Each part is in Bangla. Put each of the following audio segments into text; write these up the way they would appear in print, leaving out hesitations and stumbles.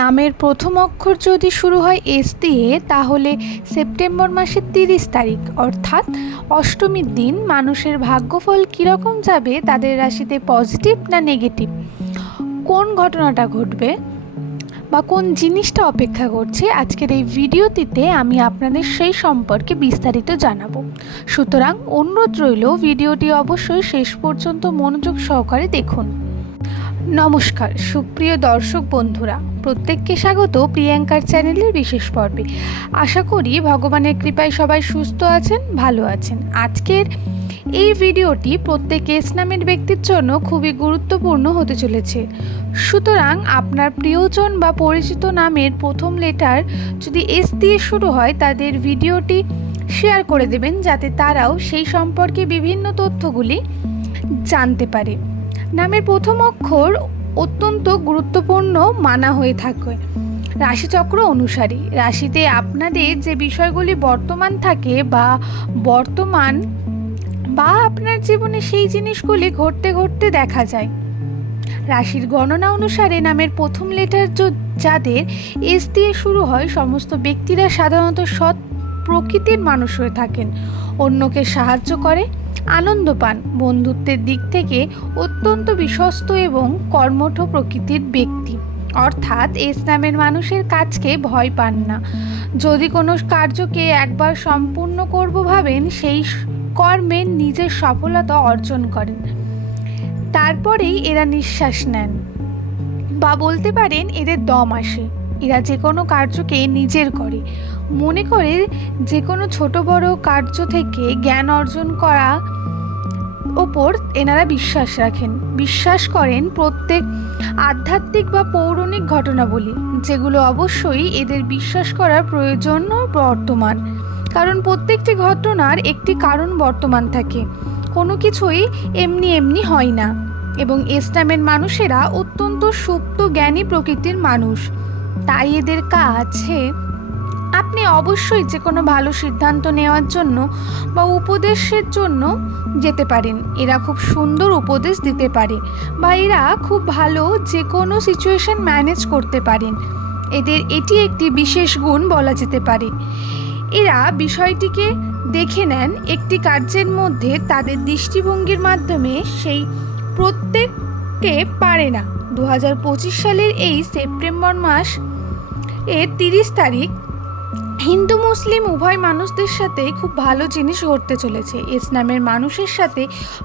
নামের প্রথম অক্ষর যদি শুরু হয় এস দিয়ে, তাহলে সেপ্টেম্বর মাসের 30 তারিখ অর্থাৎ অষ্টমীর দিন মানুষের ভাগ্যফল কীরকম যাবে, তাদের রাশিতে পজিটিভ না নেগেটিভ, কোন ঘটনাটা ঘটবে বা কোন জিনিসটা অপেক্ষা করছে, আজকের এই ভিডিওটিতে আমি আপনাদের সেই সম্পর্কে বিস্তারিত জানাবো। সুতরাং অনুরোধ রইল ভিডিওটি অবশ্যই শেষ পর্যন্ত মনোযোগ সহকারে দেখুন। নমস্কার সুপ্রিয় দর্শক বন্ধুরা, প্রত্যেককে স্বাগত প্রিয়াঙ্কার চ্যানেলের বিশেষ পর্বে। আশা করি ভগবানের কৃপায় সবাই সুস্থ আছেন, ভালো আছেন। আজকের এই ভিডিওটি প্রত্যেক এস নামের ব্যক্তির জন্য খুবই গুরুত্বপূর্ণ হতে চলেছে। সুতরাং আপনার প্রিয়জন বা পরিচিত নামের প্রথম লেটার যদি এস দিয়ে শুরু হয়, তাদের ভিডিওটি শেয়ার করে দেবেন, যাতে তারাও সেই সম্পর্কে বিভিন্ন তথ্যগুলি জানতে পারে। নামের প্রথম অক্ষর অত্যন্ত গুরুত্বপূর্ণ মানা হয়ে থাকে রাশিচক্র অনুসারে। রাশিতে আপনাদের যে বিষয়গুলি বর্তমান থাকে বা আপনার জীবনে সেই জিনিসগুলি ঘটতে ঘটতে দেখা যায়। রাশির গণনা অনুসারে নামের প্রথম লেটার যাদের এস দিয়ে শুরু হয়, সমস্ত ব্যক্তিরা সাধারণত সৎ প্রকৃতির মানুষ হয়ে থাকেন, অন্যকে সাহায্য করে, আনন্দ পান, বন্ধুত্বের দিক থেকে অত্যন্ত বিশ্বস্ত এবং কর্মঠ প্রকৃতির ব্যক্তি। অর্থাৎ এস নামের মানুষের কাজকে ভয় পান না। যদি কোনো কার্যকে একবার সম্পূর্ণ করব ভাবেন, সেই কর্মে নিজের সফলতা অর্জন করেন, তারপরেই এরা নিঃশ্বাস নেন বা বলতে পারেন এদের দম আসে। এরা যে কোনো কার্যকে নিজের করে মনে করে, যে কোনো ছোট বড় কার্য থেকে জ্ঞান অর্জন করা ওপর এনারা বিশ্বাস রাখেন। বিশ্বাস করেন প্রত্যেক আধ্যাত্মিক বা পৌরাণিক ঘটনাবলী, যেগুলো অবশ্যই এদের বিশ্বাস করার প্রয়োজন বর্তমান, কারণ প্রত্যেকটি ঘটনার একটি কারণ বর্তমান থাকে, কোনো কিছুই এমনি এমনি হয় না। এবং এস নামের মানুষেরা অত্যন্ত সুপ্ত জ্ঞানী প্রকৃতির মানুষ, তাই এদের কাছে আপনি অবশ্যই যে কোনো ভালো সিদ্ধান্ত নেওয়ার জন্য বা উপদেশের জন্য যেতে পারেন। এরা খুব সুন্দর উপদেশ দিতে পারে বা এরা খুব ভালো যে কোনো সিচুয়েশন ম্যানেজ করতে পারেন। এদের এটি একটি বিশেষ গুণ বলা যেতে পারে। এরা বিষয়টিকে দেখে নেন একটি কার্যের মধ্যে তাদের দৃষ্টিভঙ্গির মাধ্যমে, সেই প্রত্যেককে পারে না। 2025 সালের এই সেপ্টেম্বর মাস এর 30 তারিখ হিন্দু মুসলিম উভয় মানুষদের সাথে খুব ভালো জিনিস ঘটতে চলেছে। এস নামের মানুষের সাথে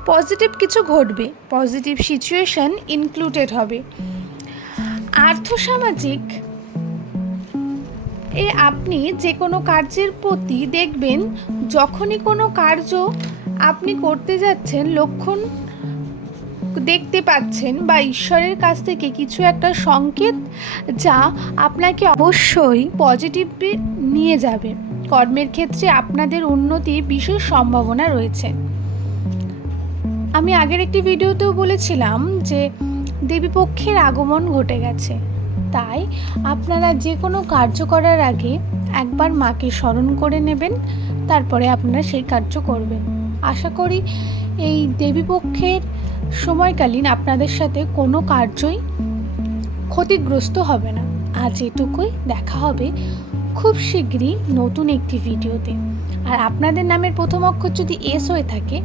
পজিটিভ কিছু ঘটবে, পজিটিভ সিচুয়েশন ইনক্লুডেড হবে। আর্থসামাজিক আপনি যে কোনো কার্যের প্রতি দেখবেন, যখনই কোনো কার্য আপনি করতে যাচ্ছেন, লক্ষণ দেখতে পাচ্ছেন বা ঈশ্বরের কাছ থেকে কিছু একটা সংকেত, যা আপনাকে অবশ্যই পজিটিভলি নিয়ে যাবে। কর্মের ক্ষেত্রে আপনাদের উন্নতি বিশেষ সম্ভাবনা রয়েছে। আমি আগের একটি ভিডিওতেও বলেছিলাম যে দেবীপক্ষের আগমন ঘটে গেছে, তাই আপনারা যে কোনো কার্য করার আগে একবার মাকে স্মরণ করে নেবেন, তারপরে আপনারা সেই কার্য করবেন। আশা করি এই দেবীপক্ষের সময়কালীন আপনাদের সাথে কোনো কার্যই ক্ষতিগ্রস্ত হবে না। আজ এটুকুই, দেখা হবে খুব শীঘ্রই নতুন একটি ভিডিওতে। আর আপনাদের নামের প্রথম অক্ষর যদি এস হয়ে থাকে,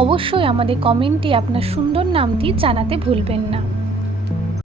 অবশ্যই আমাদের কমেন্টে আপনার সুন্দর নামটি জানাতে ভুলবেন না।